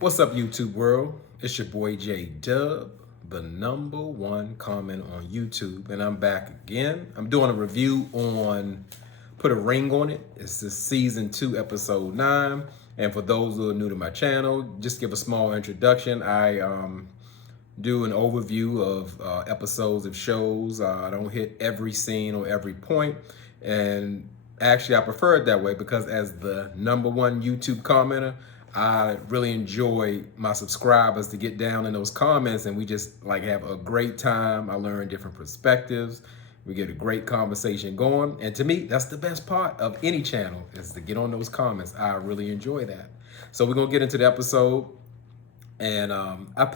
What's up, YouTube world? It's your boy J Dub, the #1 comment on YouTube, and I'm back again. I'm doing a review on Put a Ring on It. It's the season 2, episode 9. And for those who are new to my channel, just give a small introduction. I do an overview of episodes of shows. I don't hit every scene or every point, and actually I prefer it that way because as the #1 YouTube commenter, I really enjoy my subscribers to get down in those comments and we just like have a great time. I learn different perspectives. We get a great conversation going. And to me, that's the best part of any channel is to get on those comments. I really enjoy that. So we're gonna get into the episode. And it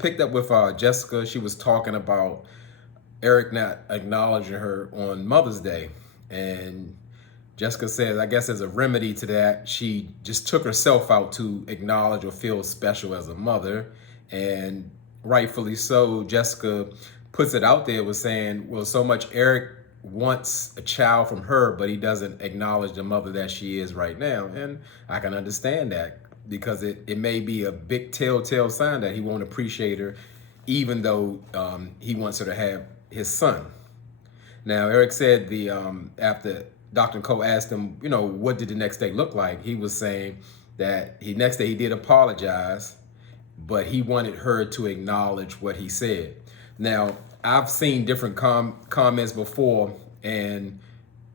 picked up with Jessica. She was talking about Eric not acknowledging her on Mother's Day. And Jessica says, I guess as a remedy to that, she just took herself out to acknowledge or feel special as a mother. And rightfully so, Jessica puts it out there with saying, well, so much Eric wants a child from her, but he doesn't acknowledge the mother that she is right now. And I can understand that because it may be a big telltale sign that he won't appreciate her, even though he wants her to have his son. Now, Eric said after Dr. Cole asked him, what did the next day look like? He was saying that next day he did apologize, but he wanted her to acknowledge what he said. Now, I've seen different comments before, and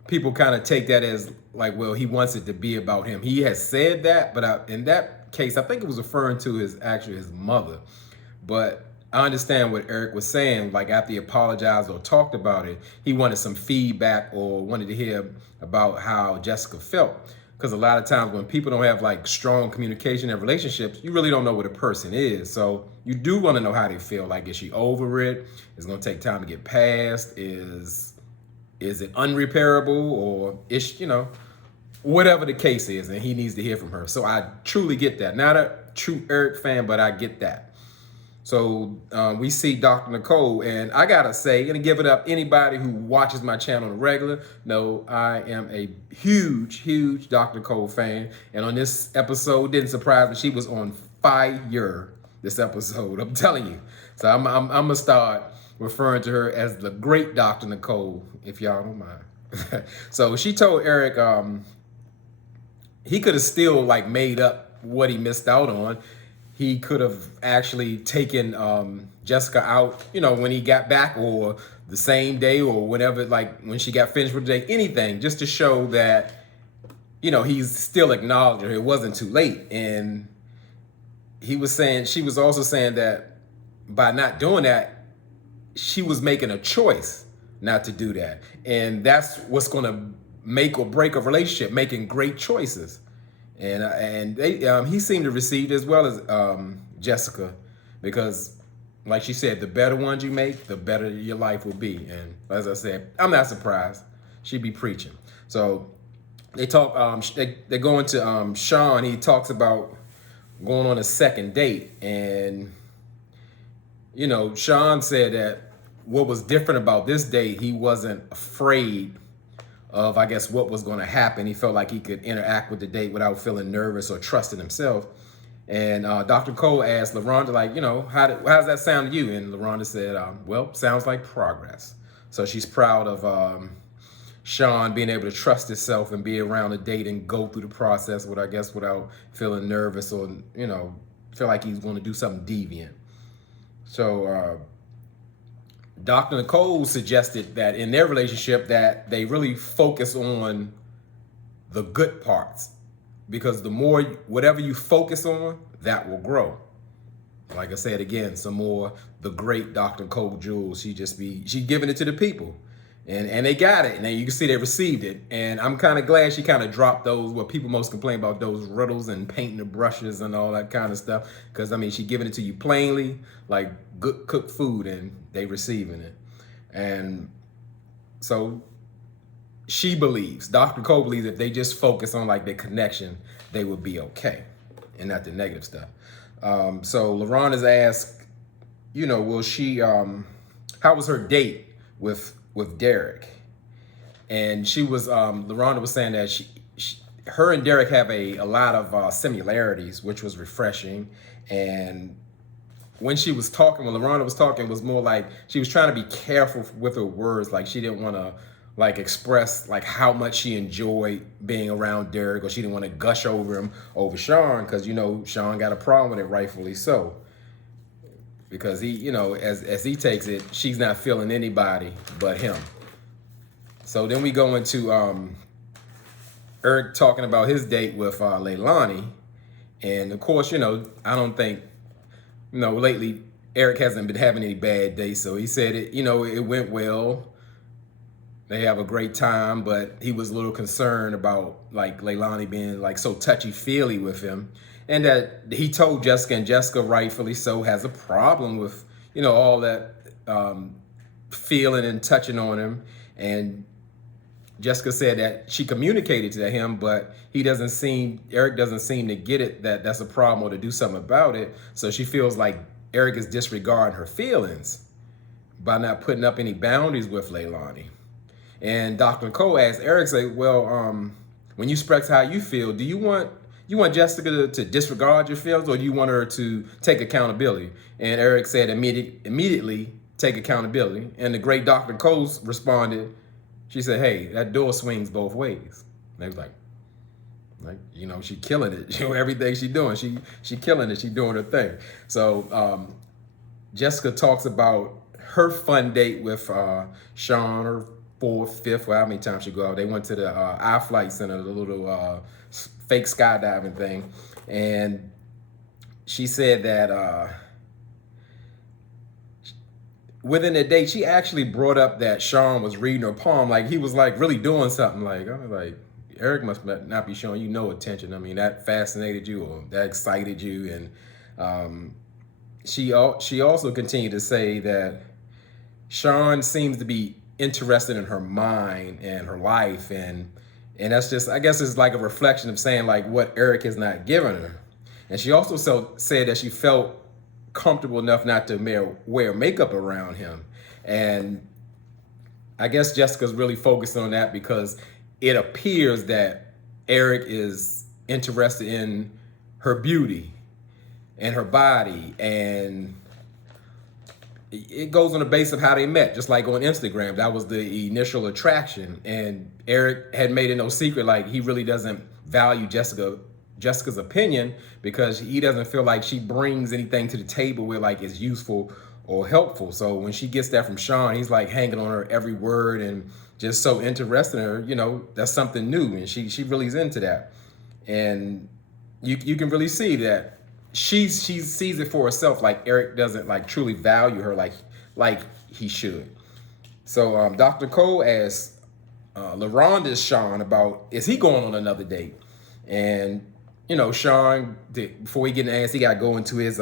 people kind of take that as like, well, he wants it to be about him. He has said that, but in that case, I think it was referring to his mother. But I understand what Eric was saying. Like after he apologized or talked about it, he wanted some feedback or wanted to hear about how Jessica felt. Because a lot of times when people don't have like strong communication and relationships, you really don't know what a person is. So you do want to know how they feel. Like, is she over it? Is it going to take time to get past? Is it unrepairable, or is, whatever the case is, and he needs to hear from her. So I truly get that. Not a true Eric fan, but I get that. So we see Dr. Nicole, and I gotta say, gonna give it up anybody who watches my channel on a regular. No, I am a huge Dr. Nicole fan, and on this episode, didn't surprise me. She was on fire this episode. I'm telling you. So I'm gonna start referring to her as the great Dr. Nicole, if y'all don't mind. So she told Eric he could have still like made up what he missed out on. He could have actually taken Jessica out, when he got back, or the same day, or whenever, like when she got finished with the day, anything, just to show that, he's still acknowledging her. It wasn't too late. And she was also saying that by not doing that, she was making a choice not to do that. And that's what's going to make or break a relationship, making great choices. And he seemed to receive it as well as Jessica, because like she said, the better ones you make, the better your life will be. And as I said, I'm not surprised. She'd be preaching. So they talk, they go into Sean. He talks about going on a second date. And, Sean said that what was different about this date, he wasn't afraid of, I guess, what was going to happen. He felt like he could interact with the date without feeling nervous or trusting himself. And Dr. Cole asked Laronda, like, how's that sound to you? And Laronda said, well, sounds like progress. So she's proud of Sean being able to trust himself and be around a date and go through the process without feeling nervous or, feel like he's going to do something deviant. So Dr. Nicole suggested that in their relationship that they really focus on the good parts, because the more, whatever you focus on, that will grow. Like I said, again, some more, the great Dr. Nicole Jules, she giving it to the people. And they got it, and then you can see they received it. And I'm kind of glad she kind of dropped those, what people most complain about, those riddles and painting the brushes and all that kind of stuff. Because, she giving it to you plainly, like good cooked food, and they receiving it. And so she believes, Dr. Cole believes, if they just focus on like their connection, they would be okay, and not the negative stuff. So LaRonda's asked, will she, how was her date with Derek? And she was, Laronda was saying that her and Derek have a lot of similarities, which was refreshing. And when she was talking, when Laronda was talking, it was more like she was trying to be careful with her words. Like she didn't want to like express like how much she enjoyed being around Derek, or she didn't want to gush over him over Sean, because you know Sean got a problem with it, rightfully so. Because he, you know, as he takes it, she's not feeling anybody but him. So then we go into Eric talking about his date with Leilani. And of course, you know, I don't think, you know, lately Eric hasn't been having any bad days. So he said it, you know, it went well. They have a great time, but he was a little concerned about like Leilani being like so touchy-feely with him. And that he told Jessica, and Jessica rightfully so has a problem with, you know, all that feeling and touching on him. And Jessica said that she communicated to him, but Eric doesn't seem to get it, that that's a problem or to do something about it. So she feels like Eric is disregarding her feelings by not putting up any boundaries with Leilani. And Dr. Nicole asked Eric, say, well, when you express how you feel, do you want Jessica to disregard your feelings, or do you want her to take accountability? And Eric said immediately take accountability. And the great Dr. Nicole responded, she said, hey, that door swings both ways. And they was like, you know, she killing it. You know, everything she doing, she killing it. She doing her thing. So Jessica talks about her fun date with Sean, her fourth, fifth, well, how many times she go out. They went to the iFlight Center, the little fake skydiving thing. And she said that within the day, she actually brought up that Sean was reading her palm, like he was like really doing something. Like, I was like, Eric must not be showing you no attention. I mean, that fascinated you or that excited you. And she also continued to say that Sean seems to be interested in her mind and her life, and that's just, I guess it's like a reflection of saying like what Eric has not given her. And she also said that she felt comfortable enough not to wear makeup around him. And I guess Jessica's really focused on that because it appears that Eric is interested in her beauty and her body, and it goes on the base of how they met, just like on Instagram. That was the initial attraction. And Eric had made it no secret, like he really doesn't value Jessica's opinion because he doesn't feel like she brings anything to the table where like is useful or helpful. So when she gets that from Sean, he's like hanging on her every word and just so interested in her. You know, that's something new, and she really is into that. And you can really see that she sees it for herself, like Eric doesn't like truly value her like he should. So Dr. Cole asked Laronda's Sean about, is he going on another date? And you know, Sean, before he get asked, he got to go into his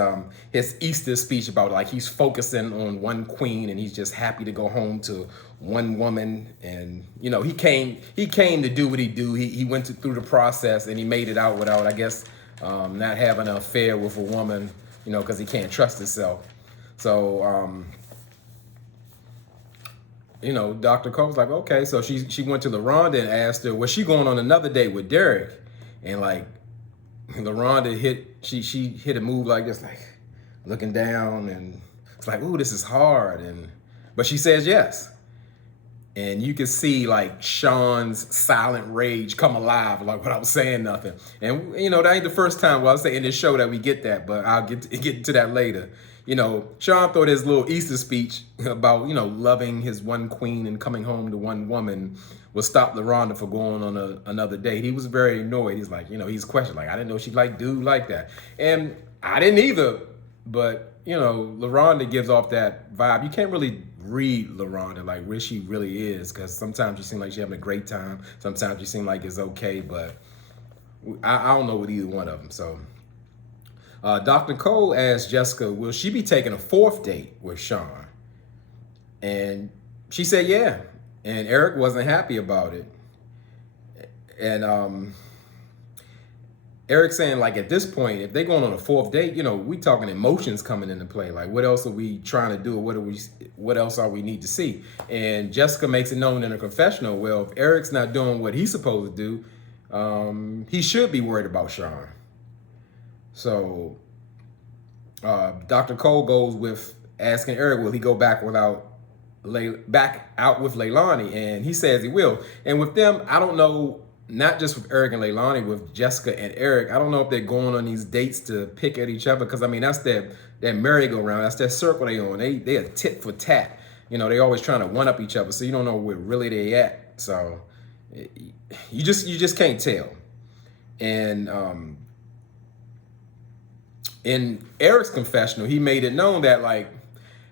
Easter speech about like he's focusing on one queen and he's just happy to go home to one woman. And you know, he came to do what he do. He went through the process and he made it out without, I guess, not having an affair with a woman, you know, because he can't trust himself. So, you know, Dr. Cole's like, okay. So she went to Laronda and asked her, was she going on another date with Derek? And like, Laronda she hit a move like this, like looking down, and it's like, ooh, this is hard. But she says yes. And you can see like Sean's silent rage come alive, like without saying nothing. And you know, that ain't the first time, well, I'll say in this show that we get that, but I'll get to that later. You know, Sean thought his little Easter speech about, you know, loving his one queen and coming home to one woman would stop Laronda for going on another date. He was very annoyed. He's like, you know, he's questioned, like, I didn't know she liked dude like that. And I didn't either. But, you know, Laronda gives off that vibe. You can't really read Laronda, like where she really is, because sometimes she seems like she's having a great time. Sometimes she seems like it's okay, but I don't know with either one of them. So Dr. Cole asked Jessica, will she be taking a fourth date with Sean? And she said, yeah. And Eric wasn't happy about it. And Eric saying, like, at this point, if they're going on a fourth date, you know, we talking emotions coming into play. Like, what else are we trying to do? Or what else are we need to see? And Jessica makes it known in her confessional, well, if Eric's not doing what he's supposed to do, he should be worried about Sean. So Dr. Cole goes with asking Eric, will he go back back out with Leilani? And he says he will. And with them, I don't know, not just with Eric and Leilani, with Jessica and Eric, I don't know if they're going on these dates to pick at each other, because I mean that's that merry-go-round, that's that circle they on. They are tit for tat. You know, they always trying to one up each other, so you don't know where really they at. So you just can't tell. And in Eric's confessional, he made it known that, like,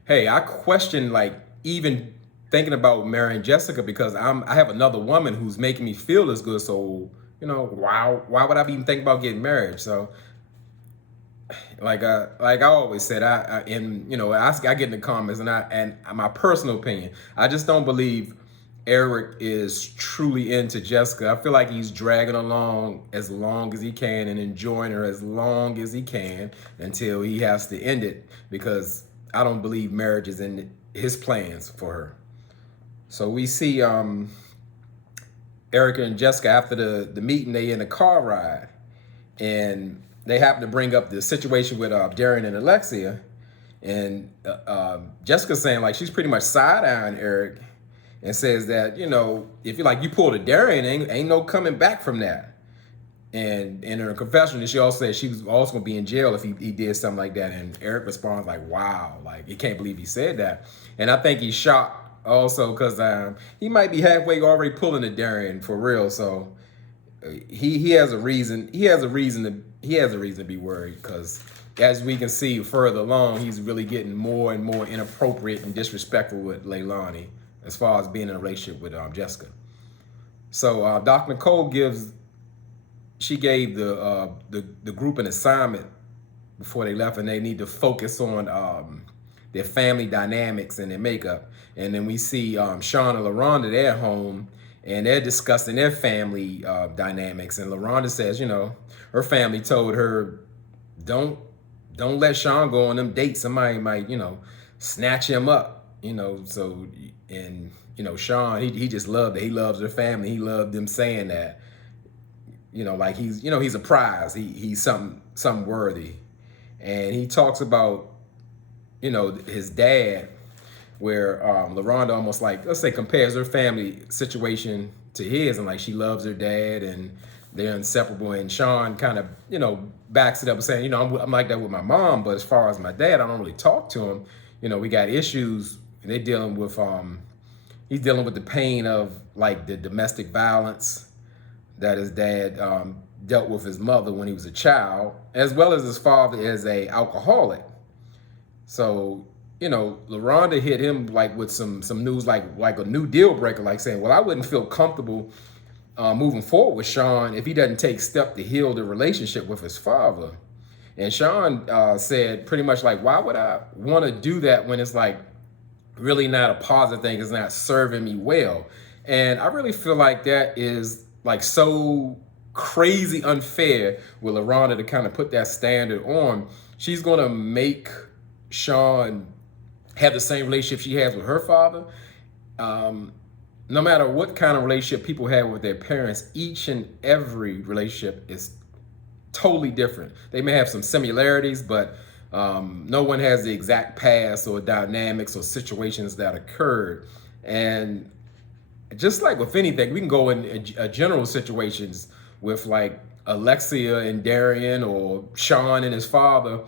hey, I question, like, even thinking about marrying Jessica, because I have another woman who's making me feel as good. So, you know, why would I even think about getting married? So, like I always said, I get in the comments, and my personal opinion, I just don't believe Eric is truly into Jessica. I feel like he's dragging along as long as he can and enjoying her as long as he can until he has to end it, because I don't believe marriage is in his plans for her. So we see Erica and Jessica after the meeting, they in a car ride, and they happen to bring up the situation with Darren and Alexia, and Jessica's saying, like, she's pretty much side-eyeing Eric and says that, you know, if you pulled a Darren, ain't no coming back from that. And in her confession, she also said she was also gonna be in jail if he did something like that. And Eric responds like, wow, like, he can't believe he said that. And I think he's shocked also because he might be halfway already pulling a Darren for real. So he has a reason. He has a reason to be worried, because as we can see further along, he's really getting more and more inappropriate and disrespectful with Leilani as far as being in a relationship with Jessica. So Dr. Nicole gave the group an assignment before they left, and they need to focus on their family dynamics and their makeup. And then we see Sean and Laronda, they're at home, and they're discussing their family dynamics. And Laronda says, you know, her family told her, don't let Sean go on them dates. Somebody might, you know, snatch him up, you know. So, and, you know, Sean, he just loved it. He loves their family. He loved them saying that, you know, like he's a prize. He's something worthy. And he talks about, you know, his dad, where Laronda almost, like, let's say, compares her family situation to his, and like she loves her dad and they're inseparable. And Sean kind of, you know, backs it up and saying, you know, I'm like that with my mom, but as far as my dad, I don't really talk to him. You know, we got issues, and they're dealing with he's dealing with the pain of, like, the domestic violence that his dad dealt with his mother when he was a child, as well as his father as a alcoholic. So, you know, Laronda hit him, like, with some news, like a new deal breaker, like saying, well, I wouldn't feel comfortable moving forward with Sean if he doesn't take steps to heal the relationship with his father. And Sean said pretty much like, why would I want to do that when it's, like, really not a positive thing, it's not serving me well? And I really feel like that is, like, so crazy unfair with Laronda to kind of put that standard on. She's going to make Sean have the same relationship she has with her father. No matter what kind of relationship people have with their parents, each and every relationship is totally different. They may have some similarities, but no one has the exact past or dynamics or situations that occurred. And just like with anything, we can go in general situations with, like, Alexia and Darian or Sean and his father.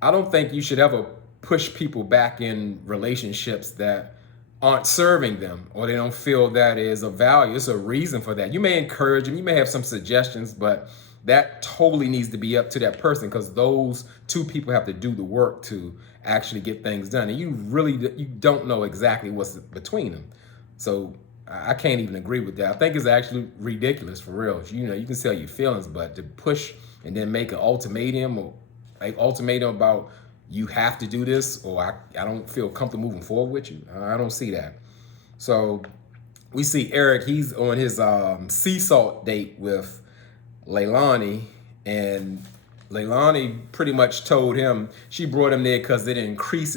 I don't think you should ever push people back in relationships that aren't serving them, or they don't feel that is of value. It's a reason for that. You may encourage them, you may have some suggestions, but that totally needs to be up to that person, because those two people have to do the work to actually get things done. And you don't know exactly what's between them. So I can't even agree with that. I think it's actually ridiculous, for real. You know, you can sell your feelings, but to push and then make an ultimatum about, you have to do this, or I don't feel comfortable moving forward with you, I don't see that. So we see Eric, he's on his sea salt date with Leilani, and Leilani pretty much told him she brought him there because it would increase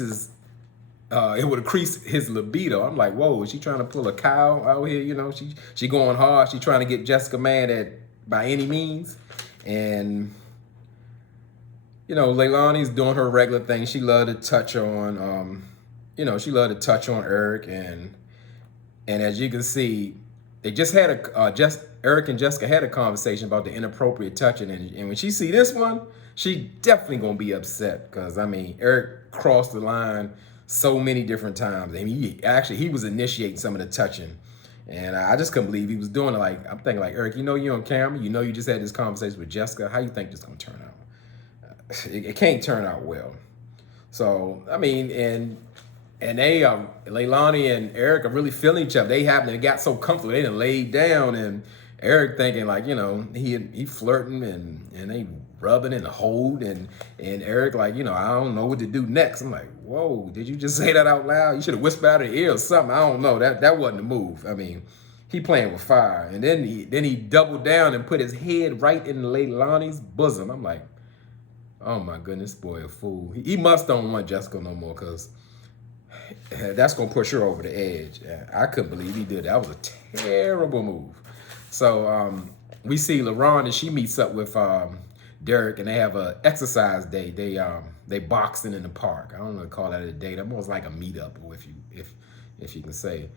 his libido. I'm like, whoa, is she trying to pull a cow out here? You know, she going hard. She trying to get Jessica mad at by any means. And Leilani's doing her regular thing. She loved to touch on, she loved to touch on Eric, and as you can see, they just had Eric and Jessica had a conversation about the inappropriate touching, and when she see this one, she definitely gonna be upset because I mean Eric crossed the line so many different times. I mean, he was initiating some of the touching, and I just couldn't believe he was doing it. Like I'm thinking, like Eric, you're on camera, you just had this conversation with Jessica. How you think this gonna turn out? It can't turn out well. So I mean, and they Leilani and Eric are really feeling each other. They got so comfortable. They done laid down, and Eric thinking like, he flirting and they rubbing and hold, and Eric like, I don't know what to do next. I'm like, whoa, did you just say that out loud? You should have whispered out of the ear or something. I don't know. That wasn't the move. I mean, he playing with fire. And then he doubled down and put his head right in Leilani's bosom. I'm like, oh my goodness, boy, a fool. He must don't want Jessica no more, because that's gonna push her over the edge. I couldn't believe he did that. That was a terrible move. So we see Laronda. She meets up with Derek, and they have a exercise day. They boxing in the park. I don't know to call that a date. That was like a meetup, or if you can say.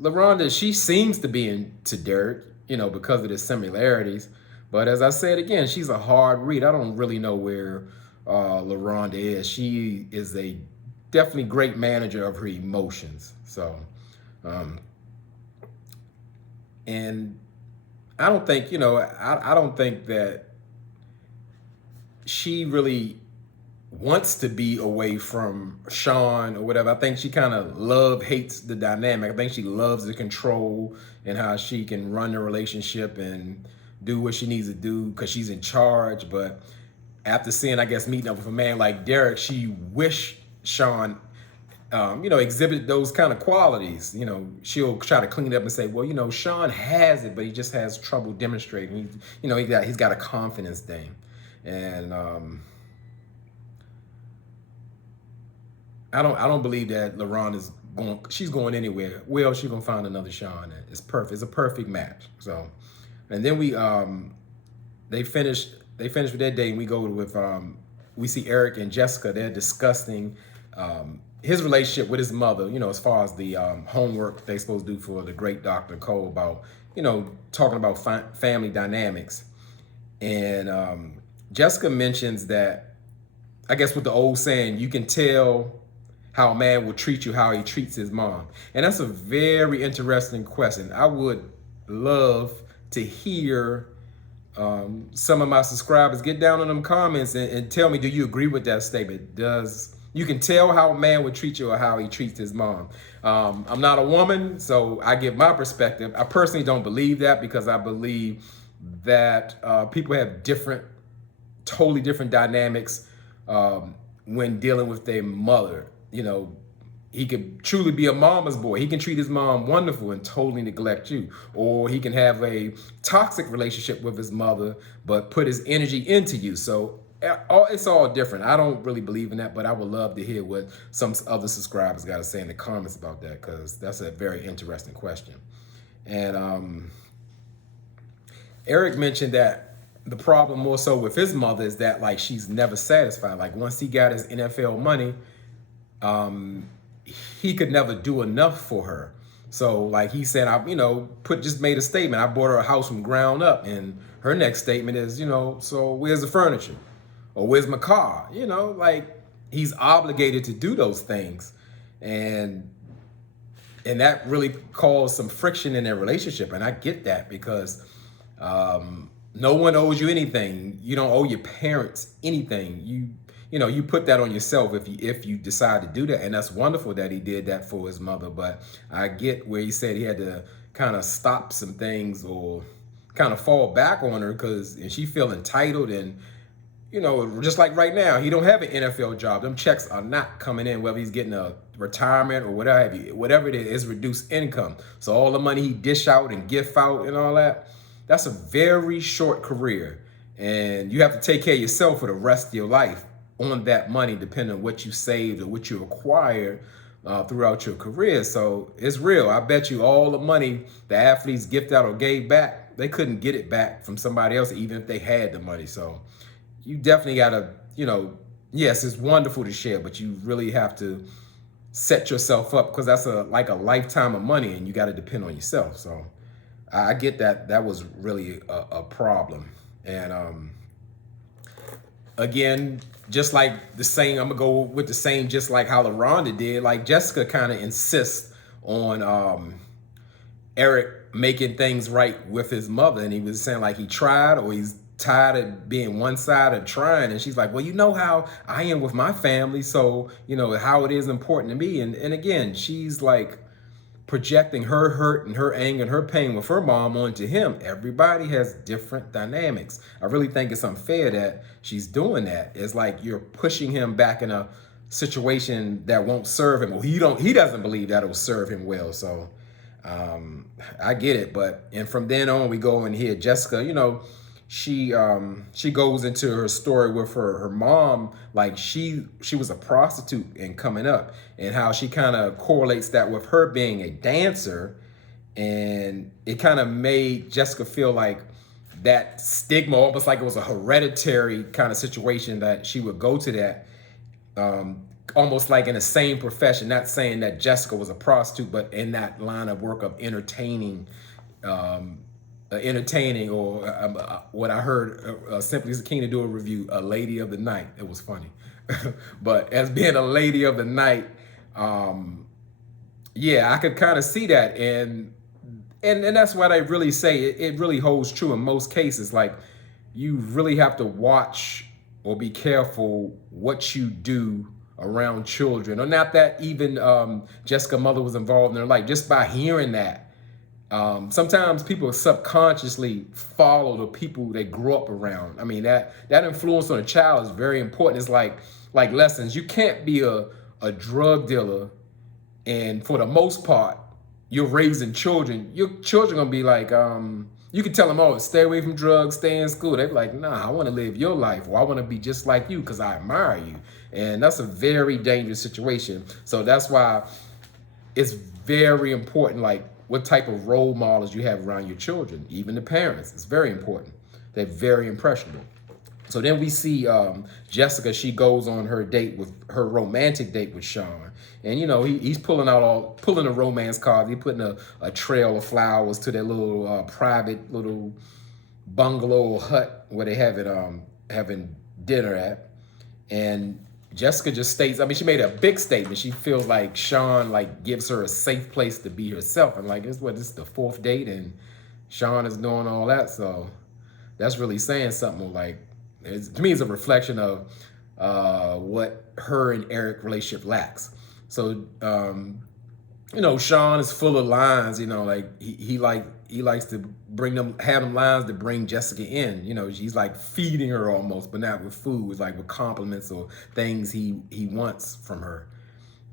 Laronda, she seems to be into Derek, because of the similarities. But as I said again, she's a hard read. I don't really know where Laronda is. She is a definitely great manager of her emotions. So, and I don't think, I don't think that she really wants to be away from Sean or whatever. I think she kind of hates the dynamic. I think she loves the control and how she can run the relationship and do what she needs to do because she's in charge. But after seeing, I guess, meeting up with a man like Derek, she wished Sean, exhibited those kind of qualities. She'll try to clean it up and say, well, Sean has it, but he just has trouble demonstrating. He's got a confidence thing. And I don't believe that she's going anywhere. Well, she's gonna find another Sean. It's perfect. It's a perfect match. So, and then they finish with their date, and we go with we see Eric and Jessica. They're discussing his relationship with his mother, as far as the homework they're supposed to do for the great Dr. Cole about, talking about family dynamics. And Jessica mentions that, I guess with the old saying, you can tell how a man will treat you, how he treats his mom. And that's a very interesting question. I would love to hear some of my subscribers get down in them comments and tell me, do you agree with that statement? You can tell how a man would treat you or how he treats his mom. I'm not a woman, so I give my perspective. I personally don't believe that, because I believe that people have totally different dynamics when dealing with their mother. He could truly be a mama's boy. He can treat his mom wonderful and totally neglect you. Or he can have a toxic relationship with his mother, but put his energy into you. So it's all different. I don't really believe in that, but I would love to hear what some other subscribers got to say in the comments about that, because that's a very interesting question. And Eric mentioned that the problem more so with his mother is that, like, she's never satisfied. Like, once he got his NFL money, he could never do enough for her. So like he said, just made a statement. I bought her a house from ground up. And her next statement is, so where's the furniture? Or where's my car? Like, he's obligated to do those things. And that really caused some friction in their relationship. And I get that, because no one owes you anything. You don't owe your parents anything. You put that on yourself if you decide to do that. And that's wonderful that he did that for his mother. But I get where he said he had to kind of stop some things or kind of fall back on her, because she feel entitled. And, just like right now, he don't have an NFL job. Them checks are not coming in, whether he's getting a retirement or whatever it is reduced income. So all the money he dish out and gift out and all that, that's a very short career. And you have to take care of yourself for the rest of your life on that money, depending on what you saved or what you acquired throughout your career. So it's real. I bet you all the money the athletes gift out or gave back, They couldn't get it back from somebody else, even if they had the money. So you definitely gotta, yes, it's wonderful to share, but you really have to set yourself up, because that's like a lifetime of money, and you got to depend on yourself. So I get that that was really a problem. And again, just like the same, I'm gonna go with the same, just like how Laronda did. Like Jessica kind of insists on Eric making things right with his mother, and he was saying like he tried, or he's tired of being one-sided trying. And she's like, well, you know how I am with my family, so how it is important to me. And again, she's like projecting her hurt and her anger and her pain with her mom onto him. Everybody has different dynamics. I really think it's unfair that she's doing that. It's like you're pushing him back in a situation that won't serve him. Well, he doesn't believe that will serve him well. So I get it. And from then on, we go and hear Jessica, she goes into her story with her mom, like she was a prostitute and coming up, and how she kind of correlates that with her being a dancer. And it kind of made Jessica feel like that stigma, almost like it was a hereditary kind of situation, that she would go to that, almost like in the same profession. Not saying that Jessica was a prostitute, but in that line of work of entertaining, or what I heard, Simply as a King to do a review, a lady of the night. It was funny. But as being a lady of the night, I could kind of see that. And that's what I really say. It really holds true in most cases. Like, you really have to watch or be careful what you do around children. Or not that even Jessica's mother was involved in their life. Just by hearing that, sometimes people subconsciously follow the people they grew up around. I mean, that influence on a child is very important. It's like lessons. You can't be a drug dealer, and for the most part, you're raising children. Your children gonna be like, you can tell them, oh, stay away from drugs, stay in school. They're like, nah, I want to live your life, or I want to be just like you because I admire you. And that's a very dangerous situation. So that's why it's very important, like, what type of role models you have around your children, even the parents. It's very important. They're very impressionable. So then we see Jessica. She goes on her romantic date with Sean, and he's pulling the romance cards. He's putting a trail of flowers to their little private little bungalow or hut where they having dinner at. And Jessica just states, I mean, she made a big statement. She feels like Sean gives her a safe place to be herself. And this is the fourth date, and Sean is doing all that. So that's really saying something. To me, it's a reflection of what her and Eric relationship lacks. So Sean is full of lines. He likes to have them lines to bring Jessica in. She's like feeding her almost, but not with food. It's like with compliments or things he wants from her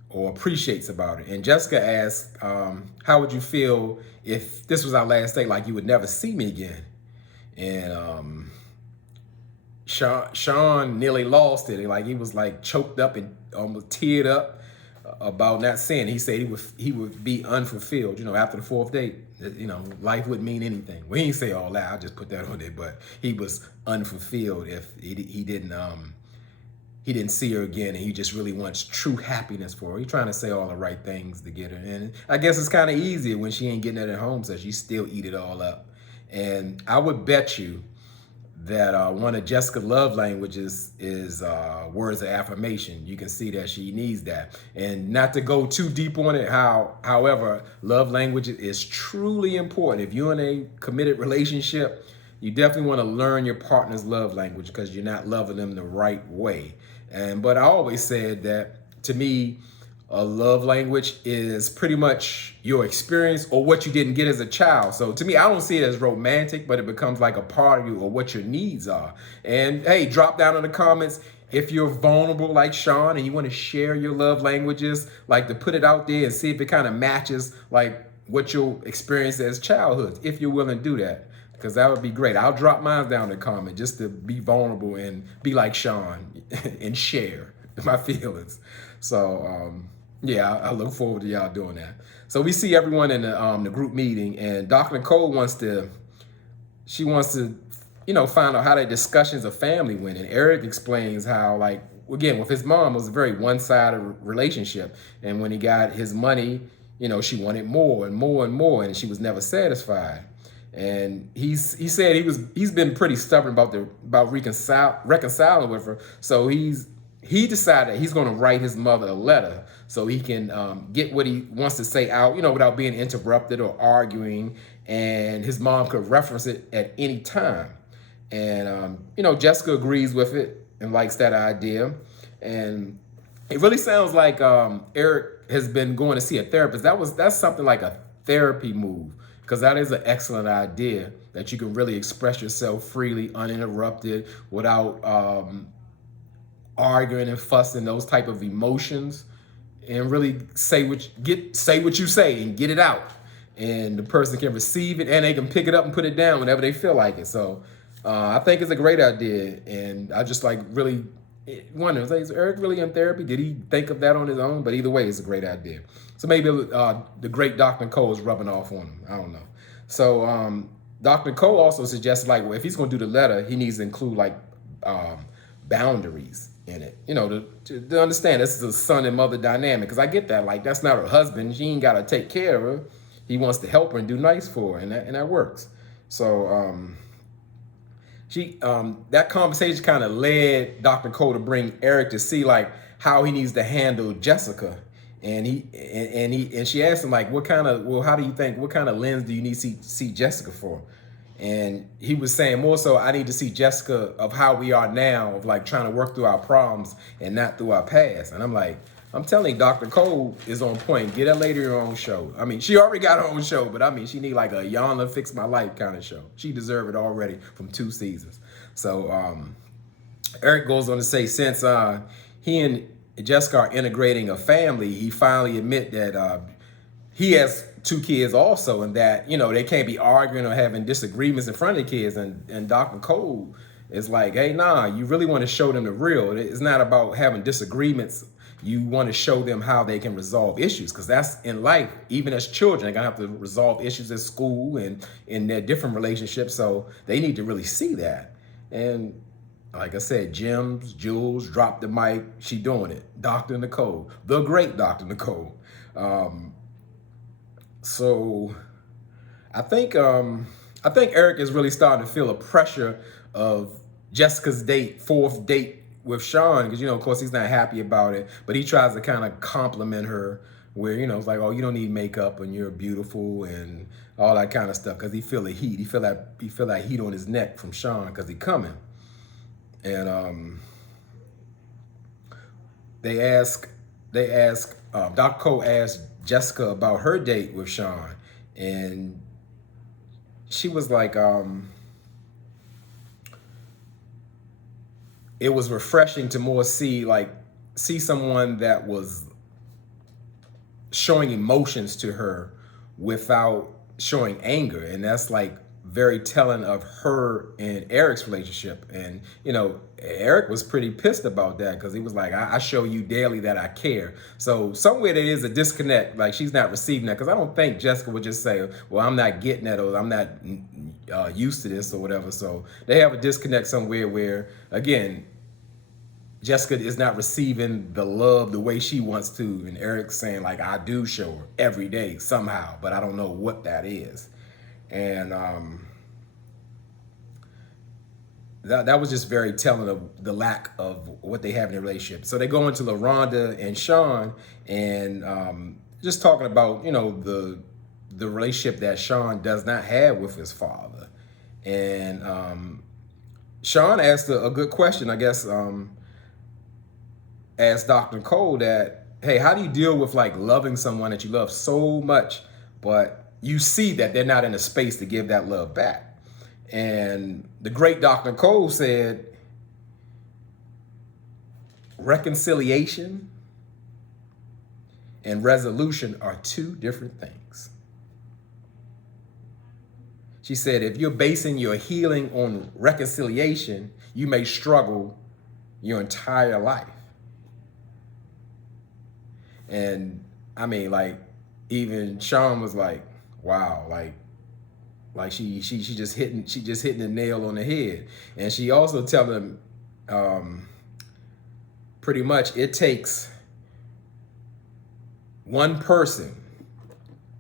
or appreciates about her. And Jessica asks, how would you feel if this was our last date? Like, you would never see me again. And Sean nearly lost it. He was choked up and almost teared up about not saying. He said he would be unfulfilled. After the fourth date, life wouldn't mean anything. Well, he didn't say all that. I just put that on there. But he was unfulfilled if he didn't see her again, and he just really wants true happiness for her. He's trying to say all the right things to get her. And I guess it's kind of easier when she ain't getting it at home, so she still eat it all up. And I would bet you that one of Jessica's love languages is words of affirmation. You can see that she needs that. And not to go too deep on it, however, love language is truly important. If you're in a committed relationship, you definitely want to learn your partner's love language, because you're not loving them the right way. But I always said that, to me, a love language is pretty much your experience or what you didn't get as a child. So to me, I don't see it as romantic, but it becomes like a part of you or what your needs are. And hey, drop down in the comments if you're vulnerable like Sean and you want to share your love languages, to put it out there and see if it kind of matches what you'll experience as childhood, if you're willing to do that, because that would be great. I'll drop mine down in the comment just to be vulnerable and be like Sean and share my feelings. So I look forward to y'all doing that. So we see everyone in the group meeting, and Dr. Nicole wants to she wants to, find out how the discussions of family went. And Eric explains how, like, again, with his mom, it was a very one-sided relationship. And when he got his money, she wanted more and more and more, and she was never satisfied. And he said he's been pretty stubborn about reconciling with her. So he decided he's going to write his mother a letter so he can get what he wants to say out, without being interrupted or arguing. And his mom could reference it at any time. And, Jessica agrees with it and likes that idea. And it really sounds like Eric has been going to see a therapist. That's something like a therapy move, because that is an excellent idea, that you can really express yourself freely, uninterrupted, without arguing and fussing, those type of emotions, and really say what you say and get it out. And the person can receive it, and they can pick it up and put it down whenever they feel like it. So I think it's a great idea. And I just really wonder, is Eric really in therapy? Did he think of that on his own? But either way, it's a great idea. So maybe the great Dr. Cole is rubbing off on him. I don't know. So Dr. Cole also suggests, well, if he's going to do the letter, he needs to include boundaries in it, to understand this is a son and mother dynamic. Because I get that, that's not her husband. She ain't got to take care of her. He wants to help her and do nice for her, and that works. So that conversation kind of led Dr. Cole to bring Eric to see how he needs to handle Jessica. And she asked him, how do you think, what kind of lens do you need to see Jessica for? And he was saying, more so, I need to see Jessica of how we are now, of trying to work through our problems and not through our past. And I'm telling you, Dr. Cole is on point. Get that lady her own show. I mean, she already got her own show, but she need a Yana Fix My Life kind of show. She deserved it already from 2 seasons. So Eric goes on to say, since he and Jessica are integrating a family, he finally admit that he has 2 kids also, and that, they can't be arguing or having disagreements in front of the kids. And Dr. Cole is like, hey, nah, you really want to show them the real. It's not about having disagreements. You want to show them how they can resolve issues, because that's in life. Even as children, they're going to have to resolve issues at school and in their different relationships. So they need to really see that. And like I said, Jules dropped the mic. She doing it. Dr. Nicole, the great Dr. Nicole. So I think Eric is really starting to feel a pressure of Jessica's 4th date with Sean, because, of course, he's not happy about it, but he tries to kind of compliment her where, it's like, oh, you don't need makeup and you're beautiful and all that kind of stuff, because he feel the heat. He feel that heat on his neck from Sean because he coming. And Dr. Cole asked Jessica about her date with Sean, and she was like, it was refreshing to more see someone that was showing emotions to her without showing anger. And that's very telling of her and Eric's relationship. And, Eric was pretty pissed about that, because he was like, I show you daily that I care. So somewhere there is a disconnect, she's not receiving that, because I don't think Jessica would just say, well, I'm not getting that, or I'm not used to this or whatever. So they have a disconnect somewhere where, again, Jessica is not receiving the love the way she wants to. And Eric's saying, I do show her every day somehow, but I don't know what that is. And that was just very telling of the lack of what they have in a relationship. So they go into Laronda and Sean, and just talking about, the relationship that Sean does not have with his father. And Sean asked a good question, I guess, asked Dr. Cole that, hey, how do you deal with loving someone that you love so much, but you see that they're not in a space to give that love back? And the great Dr. Cole said, reconciliation and resolution are 2 different things. She said, if you're basing your healing on reconciliation, you may struggle your entire life. And I mean, even Sean was like, wow, Like she just hitting the nail on the head. And she also telling him pretty much it takes one person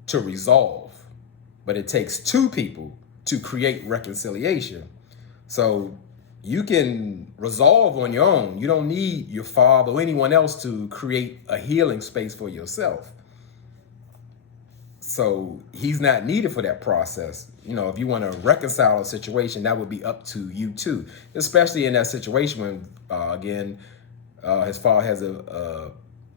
to resolve, but it takes two people to create reconciliation. So you can resolve on your own. You don't need your father or anyone else to create a healing space for yourself. So he's not needed for that process. You know, if you want to reconcile a situation, that would be up to you too, especially in that situation when, again, his father has a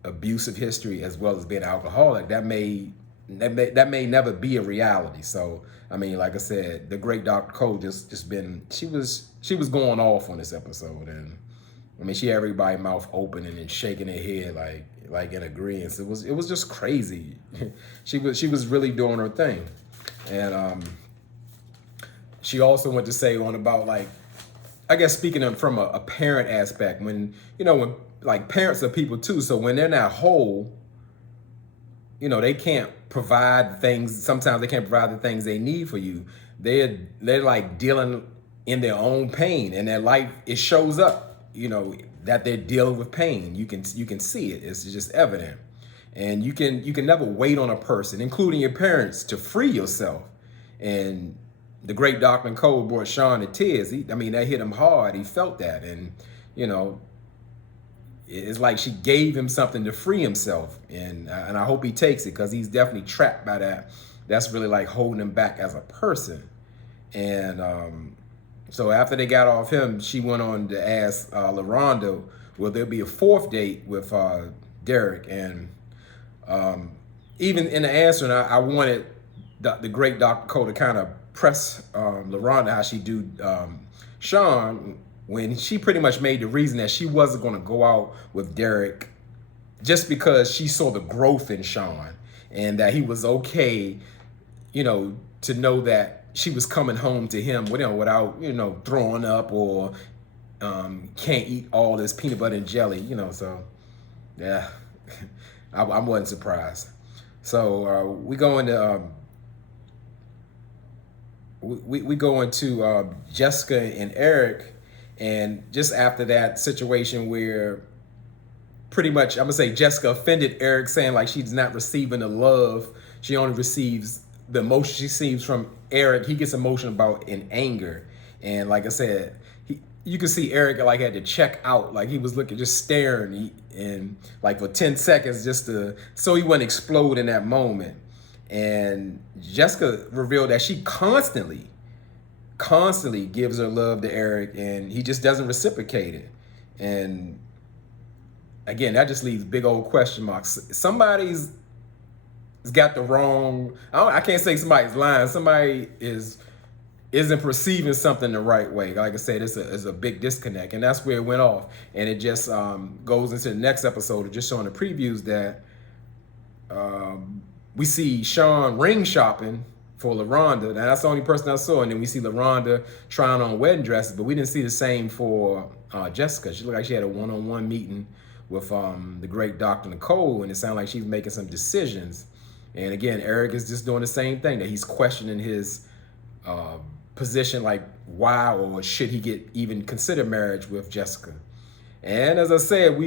abusive history as well as being an alcoholic. That may never be a reality. So, I mean, like I said, the great Dr. Cole just been, she was going off on this episode. And I mean, she had everybody mouth open and then shaking their head like in agreement. It was just crazy. she was really doing her thing. And she also went to say on about, like, I guess speaking of from a parent aspect, when, you know, when like parents are people too. So when they're not whole, you know, they can't provide things. Sometimes they can't provide the things they need for you. They're like dealing in their own pain, and their life, it shows up, you know, that they're dealing with pain. You can see it. It's just evident. And you can never wait on a person, including your parents, to free yourself. And the great Dr. Cole brought Sean to tears. I mean, that hit him hard. He felt that. And, you know, it's like she gave him something to free himself. And I hope he takes it, because he's definitely trapped by that. That's really like holding him back as a person. And so after they got off him, she went on to ask Laronda, will there be a fourth date with Derek? And even in the answer, I wanted the great Dr. Cole to kind of press Laronda how she do Sean, when she pretty much made the reason that she wasn't going to go out with Derek just because she saw the growth in Sean, and that he was okay, you know, to know that she was coming home to him without, you know, throwing up or can't eat all this peanut butter and jelly, you know. So yeah, I wasn't surprised. So we go into we go into Jessica and Eric, and just after that situation where pretty much, I'm gonna say Jessica offended Eric, saying like she's not receiving the love. She only receives the emotion she receives from Eric. He gets emotional about in anger. And like I said, you can see Eric like had to check out, like he was looking, just staring, and like for 10 seconds just so he wouldn't explode in that moment. And Jessica revealed that she constantly gives her love to Eric, and he just doesn't reciprocate it. And again, that just leaves big old question marks. Somebody's got the wrong, I can't say somebody's lying. Somebody isn't perceiving something the right way. Like I said, it's a big disconnect, and that's where it went off. And it just goes into the next episode of just showing the previews that we see Sean ring shopping for Laronda. Now that's the only person I saw. And then we see Laronda trying on wedding dresses, but we didn't see the same for Jessica. She looked like she had a one-on-one meeting with the great Dr. Nicole, and it sounded like she's making some decisions. And again, Eric is just doing the same thing, that he's questioning his position, like why or should he even consider marriage with Jessica. And as I said,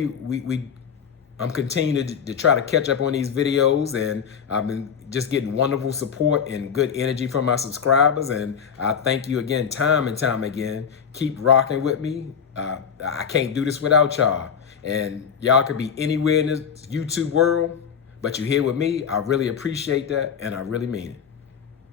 I'm continuing to try to catch up on these videos, and I've been just getting wonderful support and good energy from my subscribers, and I thank you again, time and time again. Keep rocking with me. I can't do this without y'all, and y'all could be anywhere in this YouTube world, but you're here with me. I really appreciate that, and I really mean it.